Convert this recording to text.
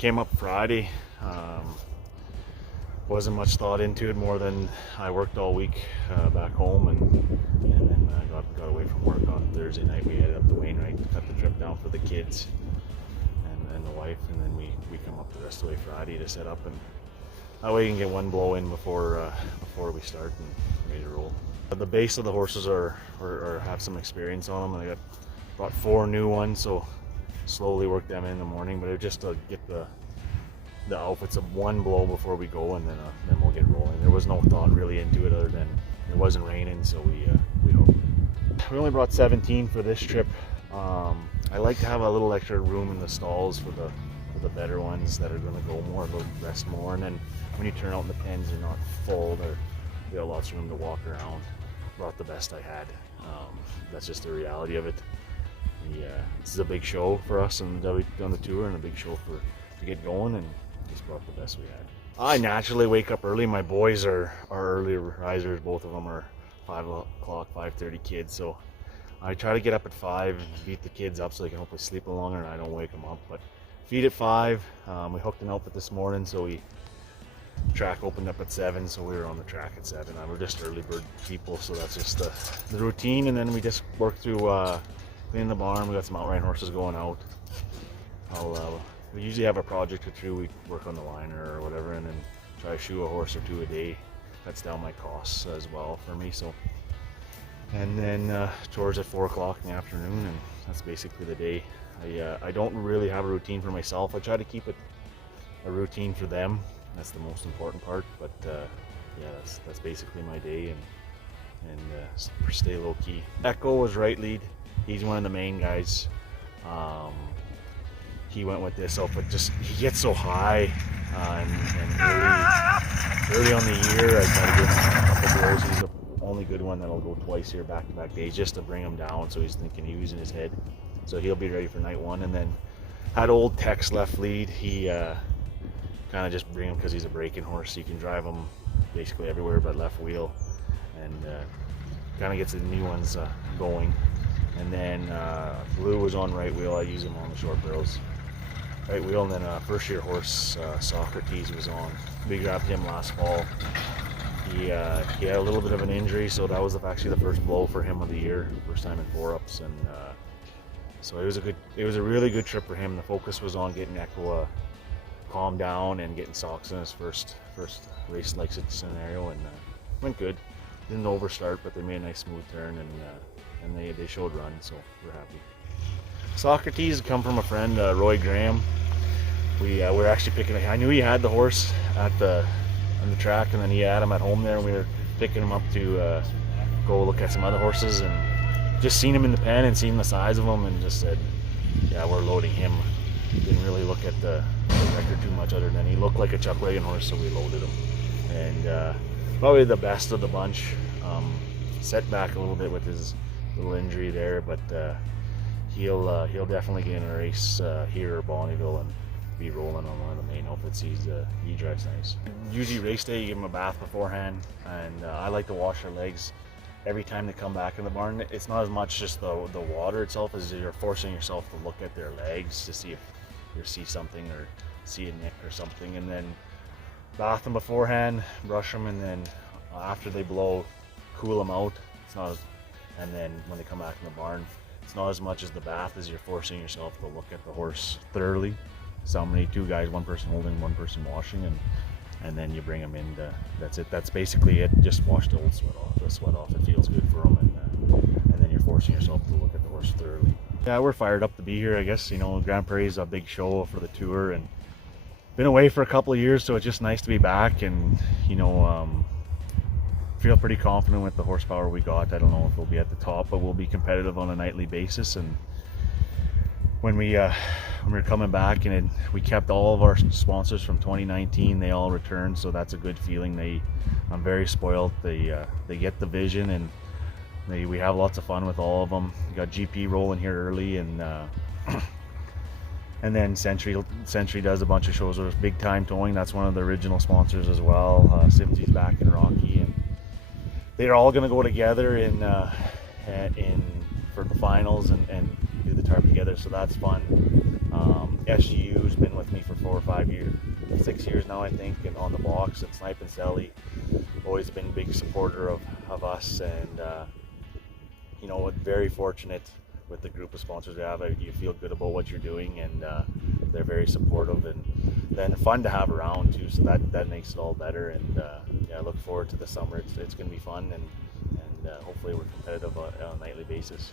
came up Friday. Wasn't much thought into it more than I worked all week back home, and then I got away from work on Thursday night. We headed up to Wainwright, cut the trip down for the kids and the wife, and then we come up the rest of the way Friday to set up, and that way you can get one blow in before we start and ready to roll. The base of the horses are have some experience on them, and I brought 4 new ones, so slowly work them in the morning, but it just to get the outfits of one blow before we go, and then we'll get rolling. There was no thought really into it other than it wasn't raining, so we hope. We only brought 17 for this trip. I like to have a little extra room in the stalls for the better ones that are going to go more, they'll rest more, and then when you turn out in the pens, they're not full. We got lots of room to walk around. Brought the best I had. That's just the reality of it. This is a big show for us on the tour, and a big show to get going, and just brought the best we had. I naturally wake up early. My boys are early risers. Both of them are 5 o'clock, 5:30 kids, so I try to get up at 5 and beat the kids up so they can hopefully sleep a little longer and I don't wake them up. But feed at 5. We hooked an outfit this morning, so track opened up at 7, so we were on the track at 7. We're just early bird people, so that's just the routine, and then we just work through cleaning the barn. We got some outright horses going out. We usually have a project or 2. We work on the liner or whatever, and then try to shoe a horse or 2 a day. Cuts down my costs as well for me. So, and then chores at 4 o'clock in the afternoon, and that's basically the day. I don't really have a routine for myself. I try to keep it a routine for them. That's the most important part. But yeah, that's basically my day, and stay low key. Echo was right lead. He's one of the main guys. He went with this outfit. Just he gets so high, and early on the year, I try to give him a couple blows. He's the only good one that'll go twice here, back-to-back days, just to bring him down. So he's thinking, he's using his head. So he'll be ready for night 1. And then had old Tex left lead. He kind of just bring him because he's a breaking horse. You can drive him basically everywhere but left wheel, and kind of gets the new ones going. And then Blue was on right wheel. I use him on the short barrels. Right wheel, and then first year horse Socrates was on. We grabbed him last fall. He had a little bit of an injury, so that was actually the first blow for him of the year, first time in 4-ups, and so it was a really good trip for him. The focus was on getting Echo calmed down and getting socks in his first race like scenario, and went good. Didn't overstart, but they made a nice smooth turn, and they showed run, so we're happy. Socrates come from a friend, Roy Graham. We're actually picking. I knew he had the horse on the track, and then he had him at home there, and we were picking him up to go look at some other horses, and just seen him in the pen and seen the size of him, and just said, yeah, we're loading him. Didn't really look at the record too much, other than he looked like a chuck wagon horse, so we loaded him. And probably the best of the bunch. Set back a little bit with his little injury there, but he'll definitely get in a race here or Bonnyville and be rolling on one of the main outfits. He drives nice. Usually race day, you give him a bath beforehand, and I like to wash their legs every time they come back in the barn. It's not as much just the water itself as you're forcing yourself to look at their legs to see if you see something or see a nick or something, and then bath them beforehand, brush them, and then after they blow, cool them out. And then when they come back in the barn, it's not as much as the bath as you're forcing yourself to look at the horse thoroughly. Somebody, 2 guys, 1 person holding, 1 person washing, and then you bring them in. That's it. That's basically it. Just wash the old sweat off. It feels good for them, and then you're forcing yourself to look at the horse thoroughly. Yeah, we're fired up to be here. I guess Grande Prairie is a big show for the tour, and been away for a couple of years, so it's just nice to be back, and feel pretty confident with the horsepower we got. I don't know if we'll be at the top, but we'll be competitive on a nightly basis. And when we were coming back, and we kept all of our sponsors from 2019, they all returned, so that's a good feeling. I'm very spoiled. They get the vision, and we have lots of fun with all of them. We got GP rolling here early, and then Century does a bunch of shows with us. Big Time Towing, that's one of the original sponsors as well. Simsy's back in Rocky, and they're all going to go together for the finals and do the tarp together, so that's fun. SGU who's been with me for 4 or 5 years, 6 years now, I think, and on the box, and Snipe and Sally, always been a big supporter of us, and you know, very fortunate with the group of sponsors we have. You feel good about what you're doing, and they're very supportive, and then fun to have around too, so that makes it all better. And yeah, I look forward to the summer. It's going to be fun, and hopefully we're competitive on a nightly basis.